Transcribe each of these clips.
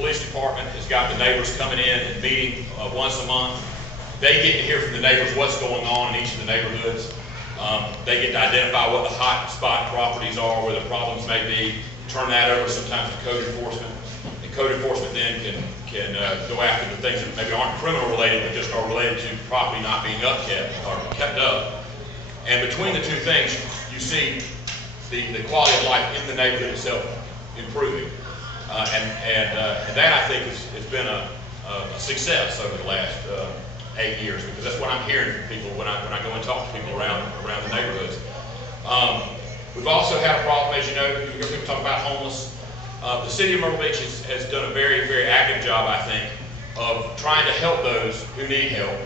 police department has got the neighbors coming in and meeting once a month. They get to hear from the neighbors what's going on in each of the neighborhoods. They get to identify what the hot spot properties are, where the problems may be, turn that over sometimes to code enforcement. And code enforcement then can go after the things that maybe aren't criminal related, but just are related to property not being upkept or kept up. And between the two things, you see the quality of life in the neighborhood itself improving. And that, I think, has been a success over the last 8 years, because that's what I'm hearing from people when I go and talk to people around the neighborhoods. We've also had a problem, as you know, you hear people talk about homeless. The city of Myrtle Beach has done a very, very active job, I think, of trying to help those who need help,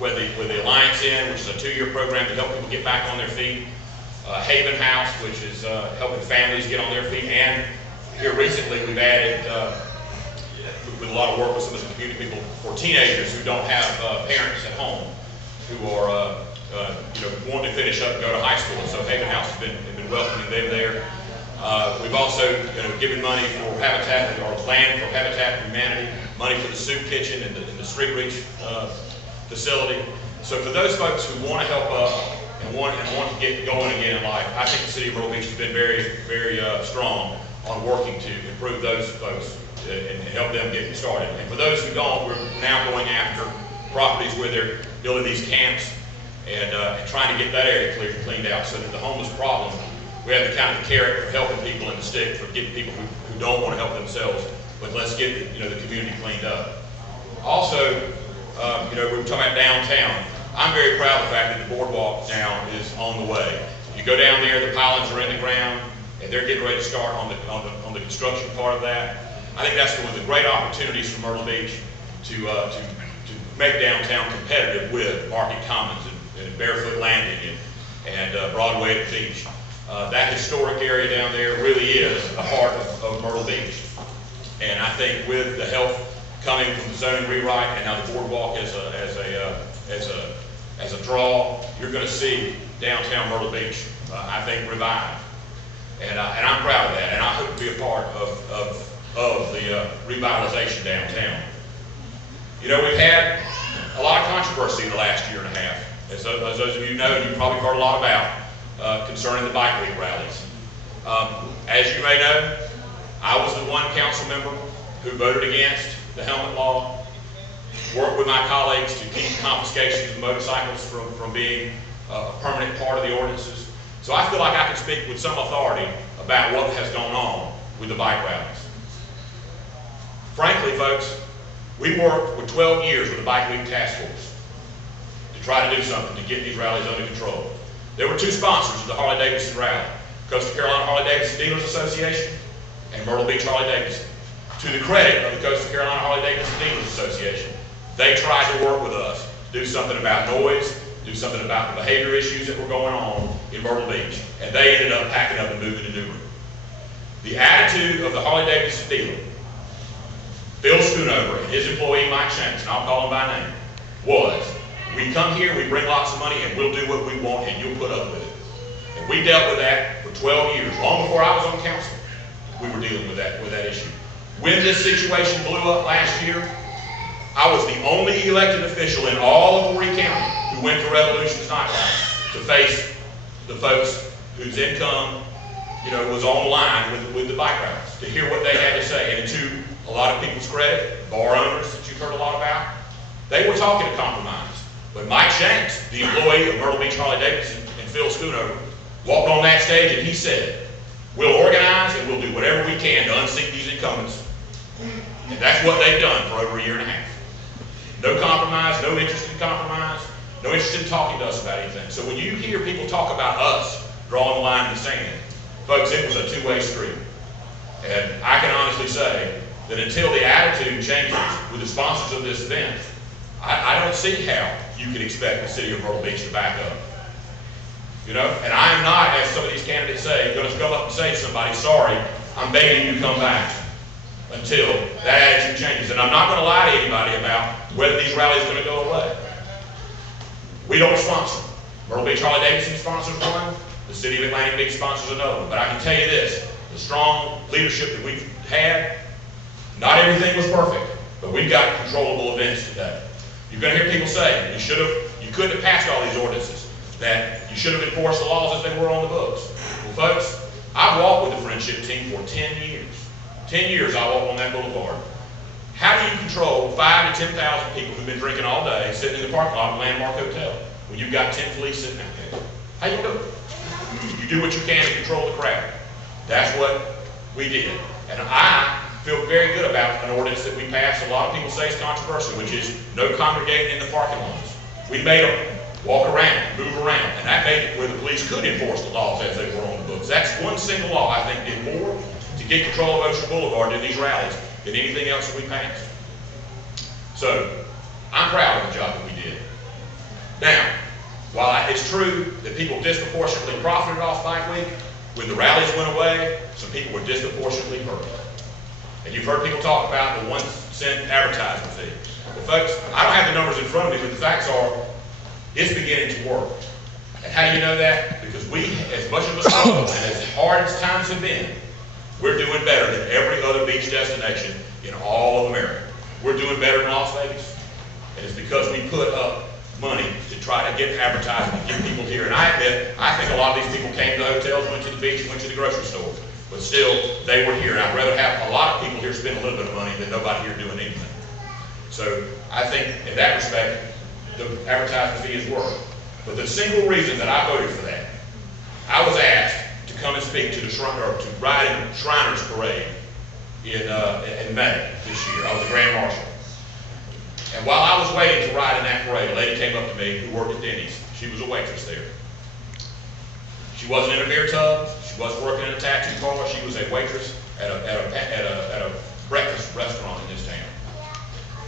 with the Alliance In, which is a 2-year program to help people get back on their feet. Haven House, which is helping families get on their feet, and here recently we've added, with a lot of work with some of the community people, for teenagers who don't have parents at home, who are wanting to finish up and go to high school. And so Haven House has been welcoming them there. We've also given money for Habitat, or planned for Habitat for Humanity, money for the soup kitchen and the Street Reach facility. So for those folks who want to help and want to get going again in life, I think the city of Myrtle Beach has been very, very strong on working to improve those folks and help them get started. And for those who don't, we're now going after properties where they're building these camps and trying to get that area cleaned out, so that the homeless problem, we have the kind of carrot for helping people and the stick for getting people who don't want to help themselves, but let's get the community cleaned up. Also, we were talking about downtown. I'm very proud of the fact that the boardwalk now is on the way. You go down there, the pilings are in the ground, and they're getting ready to start on the construction part of that. I think that's one of the great opportunities for Myrtle Beach to make downtown competitive with Market Commons and Barefoot Landing and Broadway at the beach. That historic area down there really is the heart of Myrtle Beach. And I think with the help coming from the zoning rewrite and now the boardwalk as a draw, you're going to see downtown Myrtle Beach, I think, revived. And I'm proud of that, and I hope to be a part of the revitalization downtown. We've had a lot of controversy in the last year and a half, as those of you know, and you've probably heard a lot about, concerning the bike week rallies. As you may know, I was the one council member who voted against the helmet law, worked with my colleagues to keep confiscations of motorcycles from being a permanent part of the ordinances. So I feel like I can speak with some authority about what has gone on with the bike rallies. Frankly, folks, we worked for 12 years with the Bike Week Task Force to try to do something to get these rallies under control. There were 2 sponsors of the Harley-Davidson rally, Coastal Carolina Harley-Davidson Dealers Association and Myrtle Beach Harley-Davidson. To the credit of the Coastal Carolina Harley-Davidson Dealers Association, they tried to work with us to do something about noise, do something about the behavior issues that were going on in Myrtle Beach, and they ended up packing up and moving to Newbern. The attitude of the Harley-Davidson dealer, Phil Schoonover, and his employee Mike Shanks, and I'll call him by name, was, we come here, we bring lots of money, and we'll do what we want, and you'll put up with it. And we dealt with that for 12 years. Long before I was on council, we were dealing with that issue. When this situation blew up last year, I was the only elected official in all of Horry County who went to Revolution's nightlife to face the folks whose income, was on the line with the bike riders, to hear what they had to say. And to a lot of people's credit, bar owners that you've heard a lot about, they were talking to compromise. But Mike Shanks, the employee of Myrtle Beach Harley-Davidson, and Phil Schoonover, walked on that stage and he said, we'll organize and we'll do whatever we can to unseat these incumbents. And that's what they've done for over a year and a half. No compromise, no interest in compromise, no interest in talking to us about anything. So when you hear people talk about us drawing the line in the sand, folks, it was a two-way street. And I can honestly say that until the attitude changes with the sponsors of this event, I don't see how you can expect the city of Myrtle Beach to back up. And I am not, as some of these candidates say, going to come up and say to somebody, sorry, I'm begging you to come back, until that attitude changes. And I'm not going to lie to anybody about whether these rallies are going to go away. We don't sponsor them. Myrtle Beach Harley-Davidson sponsors one, the City of Atlantic Beach sponsors another. But I can tell you this, the strong leadership that we've had Not everything was perfect, but we've got controllable events today. You're going to hear people say, you couldn't have passed all these ordinances, that you should have enforced the laws as they were on the books. Well, folks, I've walked with the friendship team for 10 years. 10 years I walked on that boulevard. How do you control 5,000 to 10,000 people who've been drinking all day, sitting in the parking lot of Landmark Hotel, when you've got 10 police sitting out there? How you do it? You do what you can to control the crowd. That's what we did. And I feel very good about an ordinance that we passed. A lot of people say it's controversial, which is no congregating in the parking lots. We made them walk around, move around, and that made it where the police could enforce the laws as they were on the books. That's one single law I think did more to get control of Ocean Boulevard in these rallies than anything else that we passed. So, I'm proud of the job that we did. Now, while it's true that people disproportionately profited off Bike Week, when the rallies went away, some people were disproportionately hurt. And you've heard people talk about the 1 cent advertising fee. Well, folks, I don't have the numbers in front of me, but the facts are, it's beginning to work. And how do you know that? Because we, as much of a struggle and as hard as times have been, we're doing better than every other beach destination in all of America. We're doing better than Las Vegas. And it's because we put up money to try to get advertising and get people here. And I admit, I think a lot of these people came to the hotels, went to the beach, went to the grocery store. But still, they were here. And I'd rather have a lot of people here spend a little bit of money than nobody here doing anything. So I think in that respect, the advertising fee has worked. But the single reason that I voted for that, I was asked to come and speak to the to ride in the Shriners Parade in May this year. I was the Grand Marshal. And while I was waiting to ride in that parade, a lady came up to me who worked at Denny's. She was a waitress there. She wasn't in a beer tub. She wasn't working in a tattoo parlor. She was a waitress at a breakfast restaurant in this town.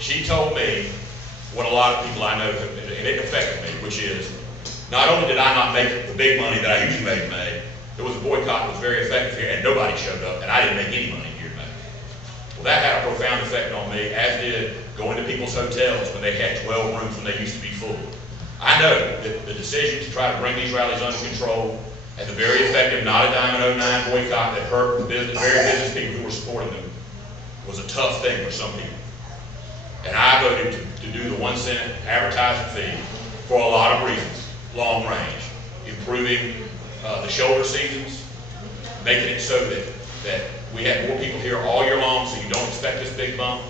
She told me what a lot of people I know, and it affected me, which is, not only did I not make the big money that I usually make in May, there was a boycott that was very effective here, and nobody showed up, and I didn't make any money here in May. Well, that had a profound effect on me, as did going to people's hotels when they had 12 rooms when they used to be full. I know that the decision to try to bring these rallies under control and the very effective Not a Dime 09 boycott that hurt the very business people who were supporting them was a tough thing for some people. And I voted to do the 1 cent advertising fee for a lot of reasons. Long range, improving the shoulder seasons, making it so that we had more people here all year long so you don't expect this big bump.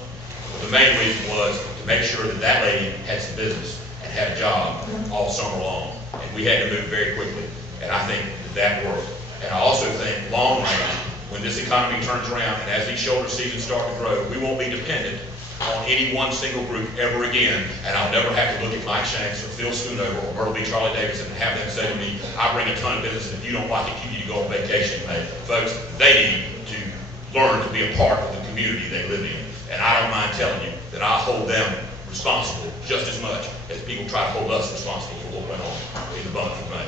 But the main reason was to make sure that that lady had some business and had a job all summer long. And we had to move very quickly. And I think that worked. And I also think long range, when this economy turns around and as these shoulder seasons start to grow, we won't be dependent on any one single group ever again, and I'll never have to look at Mike Shanks or Phil Schoonover or Myrtle B. Charlie Davidson and have them say to me, I bring a ton of business, and if you don't like it, you need to go on vacation in May. Folks, they need to learn to be a part of the community they live in, and I don't mind telling you that I hold them responsible just as much as people try to hold us responsible for what went on in the month of May.